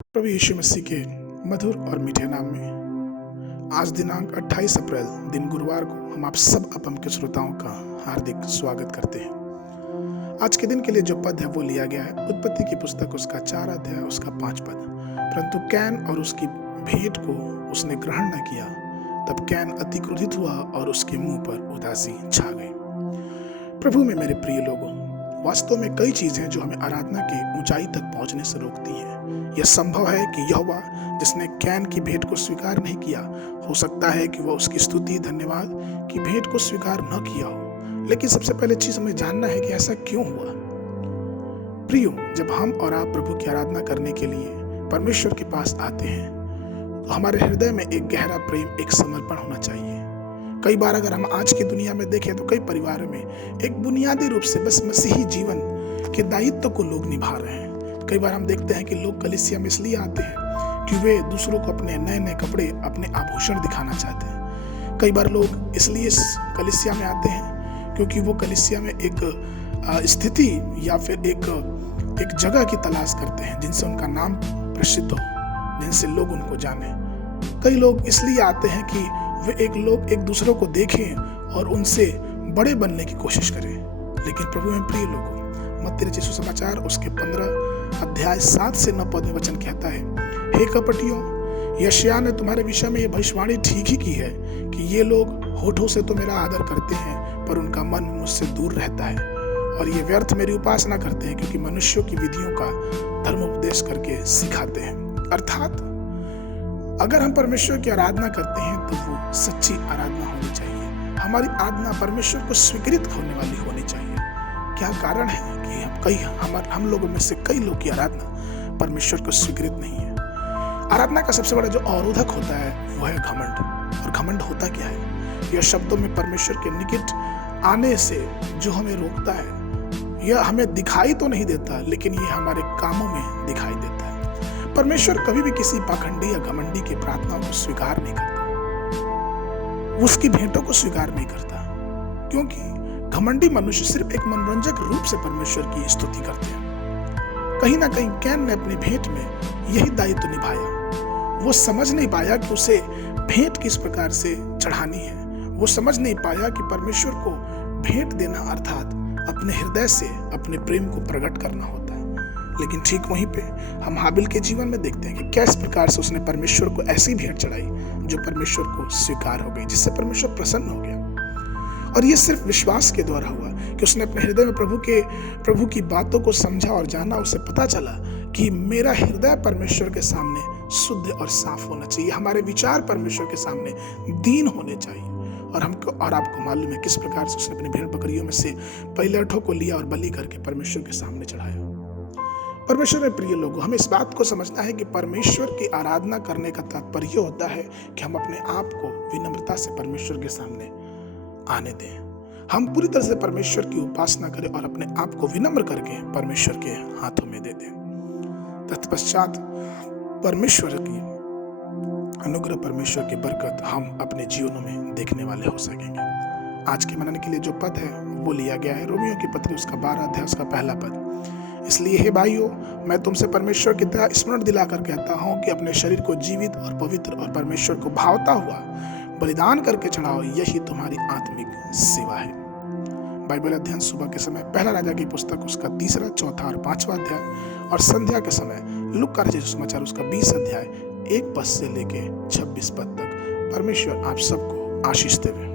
प्रभु यीशु मसीह के मधुर और मीठे नाम में आज दिनांक 28 अप्रैल दिन गुरुवार को हम आप सब अपम के श्रोताओं का हार्दिक स्वागत करते हैं। आज के दिन के लिए जो पद है वो लिया गया है उत्पत्ति की पुस्तक उसका 4 अध्याय उसका 5 पद। परंतु कैन और उसकी भेंट को उसने ग्रहण न किया, तब कैन अति क्रोधित हुआ और उसके मुंह पर उदासी छा गई। प्रभु में मेरे प्रिय लोगों, वास्तव में कई चीजें जो हमें आराधना के ऊंचाई तक पहुंचने से रोकती हैं। यह संभव है कि यहोवा जिसने कैन की भेंट को स्वीकार नहीं किया, हो सकता है कि वह उसकी स्तुति धन्यवाद की भेंट को स्वीकार न किया हो। लेकिन सबसे पहले चीज हमें जानना है कि ऐसा क्यों हुआ। प्रियो, जब हम और आप प्रभु की आराधना करने के लिए परमेश्वर के पास आते हैं तो हमारे हृदय में एक गहरा प्रेम, एक समर्पण होना चाहिए। कई बार अगर हम आज की दुनिया में देखें तो कई परिवारों में एक बुनियादी रूप से बस मसीही जीवन के दायित्व को लोग निभा रहे हैं। कई बार हम देखते हैं कि लोग कलीसिया में इसलिए आते हैं कि वे दूसरों को अपने नए नए कपड़े, अपने आभूषण दिखाना चाहते हैं। कई बार लोग इसलिए कलीसिया में आते हैं क्योंकि वो कलीसिया में एक स्थिति या फिर एक जगह की तलाश करते हैं जिनसे उनका नाम प्रसिद्ध हो, जिनसे लोग उनको जाने। कई लोग इसलिए आते हैं कि वे लोग एक दूसरों को देखें और उनसे बड़े बनने की कोशिश करें। लेकिन प्रभु में प्रिय लोगों, मत्ती रचित सुसमाचार उसके 15 अध्याय 7 से 9 पद में वचन कहता है, हे कपटियों, यशायाह ने तुम्हारे विषय में यह भविष्यवाणी ठीक ही की है कि ये लोग होठों से तो मेरा आदर करते हैं, पर उनका मन मुझसे दूर रहता है, और ये व्यर्थ मेरी उपासना करते हैं, क्योंकि मनुष्यों की विधियों का धर्मोपदेश करके सिखाते हैं। अर्थात अगर हम परमेश्वर की आराधना करते हैं तो वो सच्ची आराधना होनी चाहिए। हमारी आराधना परमेश्वर को स्वीकृत होने वाली होनी चाहिए। क्या कारण है कि हम लोगों में से कई लोग की आराधना परमेश्वर को स्वीकृत नहीं है। आराधना का सबसे बड़ा जो अवरोधक होता है वो है घमंड। और घमंड होता क्या है? यह शब्दों में परमेश्वर के निकट आने से जो हमें रोकता है। यह हमें दिखाई तो नहीं देता, लेकिन ये हमारे कामों में दिखाई देता है। परमेश्वर कभी भी किसी पाखंडी या घमंडी की प्रार्थनाओं को स्वीकार नहीं करता, उसकी भेंटों को स्वीकार नहीं करता, क्योंकि घमंडी मनुष्य सिर्फ एक मनोरंजक रूप से परमेश्वर की स्तुति करते हैं। कहीं ना कहीं कैन ने अपनी भेंट में यही दायित्व निभाया। वो समझ नहीं पाया कि उसे भेंट किस प्रकार से चढ़ानी है। वो समझ नहीं पाया कि परमेश्वर को भेंट देना अर्थात अपने हृदय से अपने प्रेम को प्रकट करना होता है। लेकिन ठीक वहीं पे हम हाबिल के जीवन में देखते हैं कि किस प्रकार से उसने परमेश्वर को ऐसी भेंट चढ़ाई जो परमेश्वर को स्वीकार हो गई, जिससे परमेश्वर प्रसन्न हो गया। और ये सिर्फ विश्वास के द्वारा हुआ कि उसने अपने हृदय में प्रभु की बातों को समझा और जाना। उसे पता चला कि मेरा हृदय परमेश्वर के सामने शुद्ध और साफ होना चाहिए। हमारे विचार परमेश्वर के सामने दीन होने चाहिए। और हमको और आपको मालूम है किस प्रकार से उसने अपनी भेड़ बकरियों में से पहिलौठों को लिया और बलि करके परमेश्वर के सामने चढ़ाया। परमेश्वर में प्रिय लोगों, हमें इस बात को समझना है कि परमेश्वर की आराधना करने का तात्पर्य होता है कि हम अपने आप को विनम्रता से परमेश्वर के सामने आने दें। हम पूरी तरह से परमेश्वर की उपासना करें और अपने आप को विनम्र करके परमेश्वर के हाथों में दे दें। तत्पश्चात परमेश्वर की अनुग्रह, परमेश्वर की बरकत हम अपने जीवनों में देखने वाले हो सकेंगे। आज के मनन के लिए जो पद है वो लिया गया है रोमियो की पत्री उसका 12 अध्याय उसका पहला पद। इसलिए हे भाइयों, मैं तुमसे परमेश्वर की तरह स्मरण दिलाकर कहता हूँ कि अपने शरीर को जीवित और पवित्र और परमेश्वर को भावता हुआ बलिदान करके चढ़ाओ, यही तुम्हारी आत्मिक सेवा है। बाइबल अध्ययन सुबह के समय पहला राजा की पुस्तक उसका 3, 4 और 5वां अध्याय, और संध्या के समय लूका रचित सुसमाचार उसका 20 अध्याय 1 पद से लेके 26 पद तक। परमेश्वर आप सबको आशीष देवे।